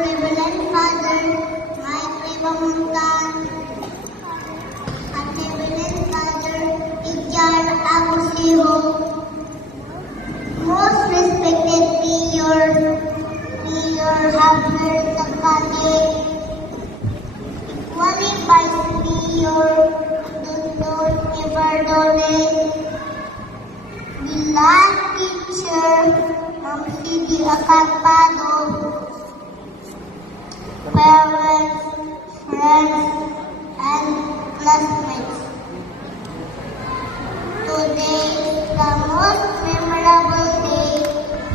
Reverend Father Mike Pamuntan at Reverend Father Ijar Agusiro, most respected Mayor Habner Sakane, Wali Vice Mayor Dundon Everdole, Bilang Teacher Ma'am Sidi Acampado, parents, friends, and classmates. Today is the most memorable day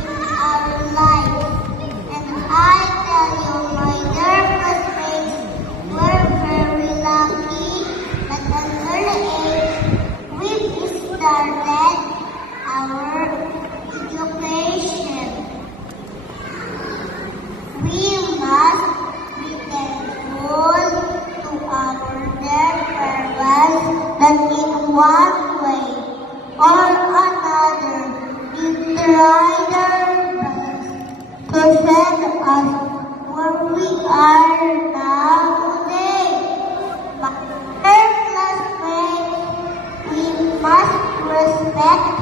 in our life, and I tell you, my dear classmates, we're very lucky that at an early age we started our education. We must be thankful to our dear parents that in one way or another they tried their best to send us where we are now today. But dear classmates, we must respect